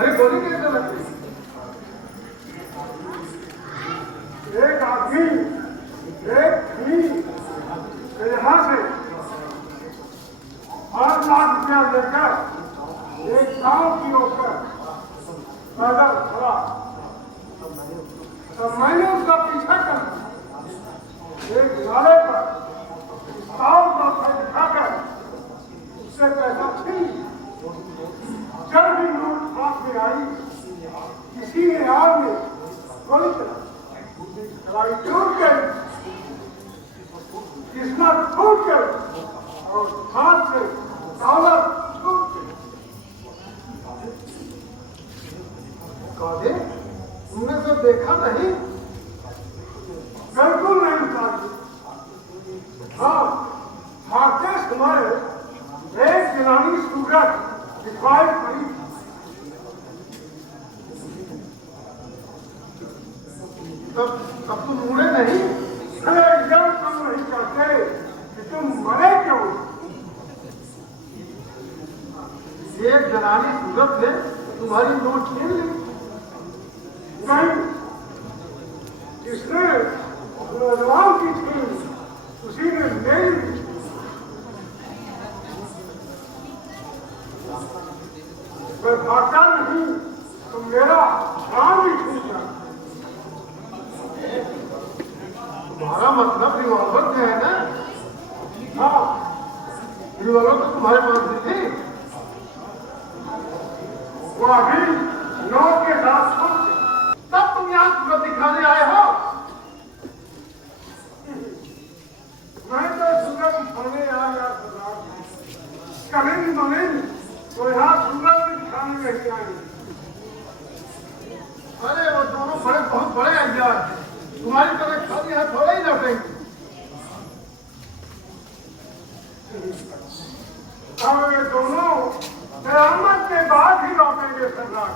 अरे गोली कैसे लग गई? एक आदमी एक भी यहाँ से 8 लाख रुपया लेकर एक गांव की होकर पैदल चला, तो मैंने उसका पीछा कर एक नाले पर गांव का पैर दिखाकर उससे पैसा छीन। जब भी नोट हाथ में आई, किसी ने आग में गोली चलाई, टूट गई, किस्मत टूट गई और हाथ से दौलत टूट गई। तुमने तो देखा नहीं? बिल्कुल नहीं साथी। हाँ, भागते समय एक जनानी सूरज दिखाई पड़ी। तब तुम मुड़े नहीं? अरे एकदम कम नहीं करते कि तुम मरे क्यों? एक जनानी सूरत ने तुम्हारी नोट छीन ली। नहीं, जिसने नौजवान की थी उसी ने मेरी ली। मैं भागता नहीं तो मेरा प्राण भी छूट जाए। तुम्हारा मतलब रिवॉल्वर से है ना? हाँ, रिवॉल्वर तो तुम्हारे पास भी थी। वो अभी नोट के साथ छूट, तब तुम यहाँ सूरत दिखाने आए हो? मैं तो सूरत दिखाने आया सरदार, कमिंग ममिंग तो यहाँ सूरत दिखाने नहीं आए। अरे वो दोनों बहुत बड़े अय्यार हैं, तुम्हारी तरह खाली हाथ थोड़ा ही लौटेंगे। अब ये दोनों कयामत के बाद ही लौटेंगे सरदार,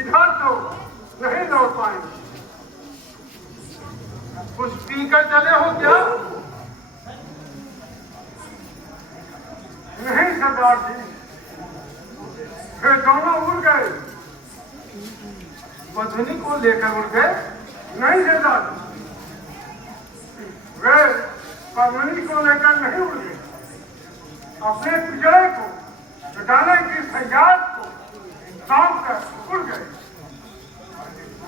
इधर तो नहीं लौट पाएंगे। कुछ पीकर चले हो क्या? नहीं सरदार जी, वे दोनों उड़ गए। बधनी को लेकर उड़ गए? नहीं सरदार जी, वे पद्मिनी को लेकर नहीं उड़ गए, अपने पिजड़े को बिठाने की सयाद को सांप कर उड़ गए।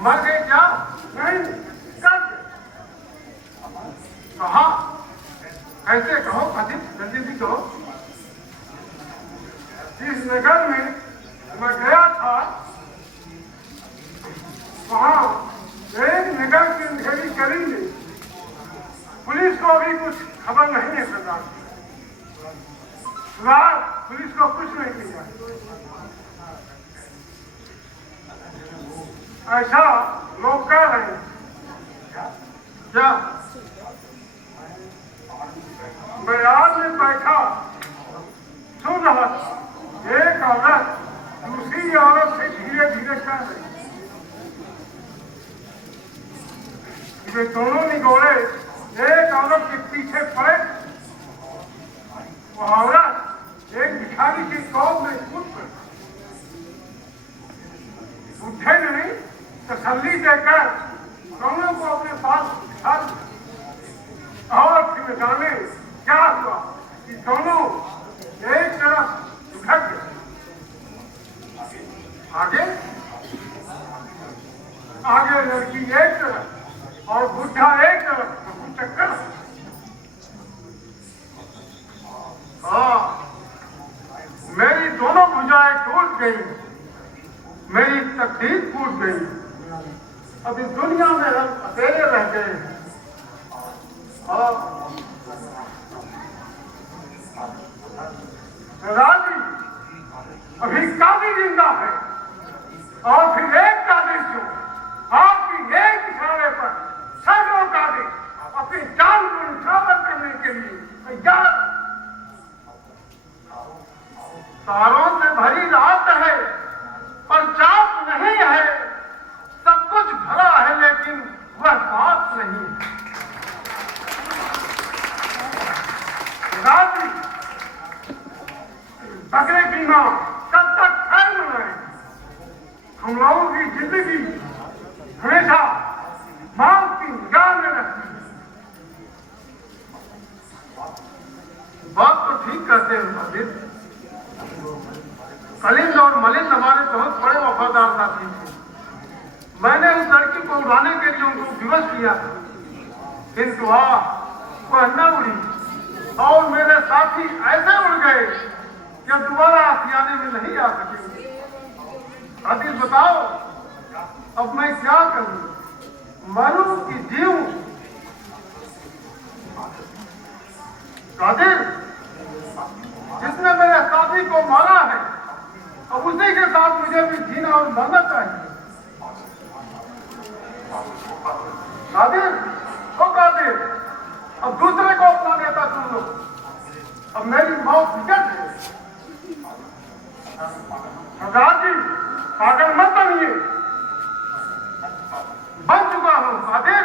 मर गए क्या? नहीं, कर गए। कहा? कैसे कहो अधिक जल्दी भी कहो। जिस नगर में मैं गया था वहां एक नगर की अंधेरी करेंगे, पुलिस को भी कुछ खबर नहीं है सरदार। पुलिस को कुछ नहीं किया। ऐसा लोग कह रहे हैं क्या? मैं आज में बैठा सुन रहा था, एक औरत दूसरी औरत से धीरे धीरे कह रही, वे दोनों निगोड़े एक औरत के पीछे पड़े। वो औरत एक भिखारी की कौम में कूद पड़ी। उठे नहीं, तसल्ली देकर दोनों को अपने पास बिठा दिया। और फिर जाने क्या हुआ कि दोनों एक तरफ उठक गए। आगे लड़की एक तरफ और बुढ़ा एक तरफ, चक्कर। हाँ, मेरी दोनों भुजाएं टूट गई, मेरी तकदीर फूट गई। अब इस दुनिया में हम अकेले रह गए। राजी अभी काफी जिंदा है और फिर एक कादिर जो आपकी एक इशारे पर सैकड़ों कादिर अपनी जान को निछावर करने के लिए तैयार। तारों से भरी रात है पर चाँद नहीं है, सब कुछ भरा है लेकिन वह बात नहीं है। रात्रि बकरे की मां कब तक खैर मनाए, हम लोगों की जिंदगी हमेशा मौत की निगाह में रहती है। बात तो ठीक कहते हैं पंडित। कलिंद और मलिंद हमारे बहुत बड़े वफादार साथी थे। मैंने उस लड़की को उड़ाने के लिए उनको विवश किया था, किंतु वह न उड़ी और मेरे साथी ऐसे उड़ गए कि अब दोबारा आसियाने में नहीं आ सकेंगे। आदिल बताओ, अब मैं क्या करूं, मरूं कि जीऊं? कादिर, जिसने मेरे साथी को मारा है, अब उसी के साथ मुझे भी जीना और मरना चाहिए। कादिर, ओ कादिर, अब दूसरे को अपना नेता चुन लो। अब मेरी मौत निकट है। सरदार जी, पागल मत बनिए। बन चुका हूं कादिर।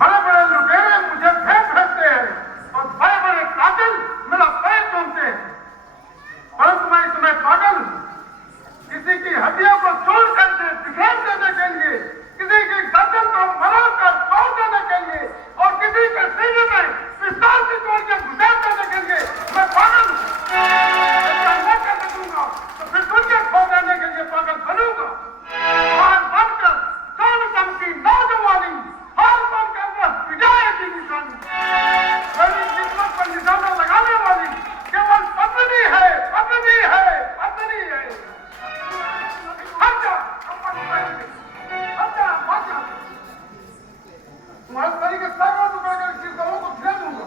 बड़े बड़े लुटेरे मुझे फेंकते हैं और बड़े बड़े कातिल मेरा पैर चूमते हैं, परंतु मैं इस समय पागल हूं। किसी की हड्डियों को तोड़ करके बिखेर देने के लिए, किसी की गर्दन को मरोड़कर तोड़ देने के लिए और किसी के सीने में पिस्तौल से तोड़ के गुजार देने के लिए मैं पागल हूं। ऐसा न करने दूंगा तो फिर दुनिया खो देने के लिए पागल बनूंगा। हार बनकर कौन चमकी नौजवानी, हार बनकर वह विजय की निशानी। मेरी किस्मत पर निशाना लगाने वाली केवल पत्नी है, पत्नी है, पत्नी है। हट जा, हट जा, हट जा। तुम्हारे तरीके सर्व टुकड़े कीर्तनों को फिर दूंगा।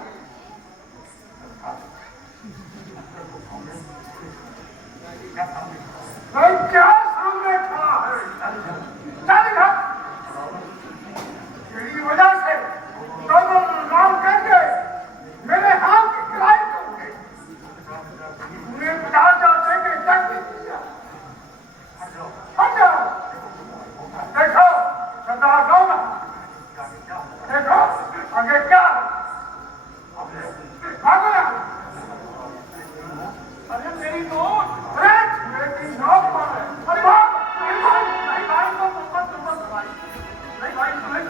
भाई क्या सामने खड़ा है? चल घर। तेरी वजह से दोनों नाम करके मेरे हाथ की किराई करोगे। तूने 50,000 देके चक नहीं दिया। हट जाओ। देखो सरदार कौन है? देखो आगे क्या है? भागो यहाँ। अरे मेरी दोस्त, अरे मेरी नौक पर है। अरे भाग। नहीं भाई, नहीं भाई, तुम भाई, नहीं भाई, तुम्हें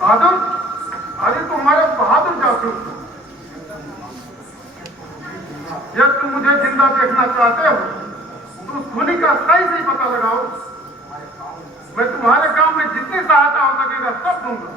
कादर, अरे तुम्हारे बहादुर जासूस हो। यदि तुम मुझे जिंदा देखना चाहते हो तो उस खूनी का सही पता लगाओ। मैं तुम्हारे काम में जितनी सहायता हो सकेगा सब दूंगा।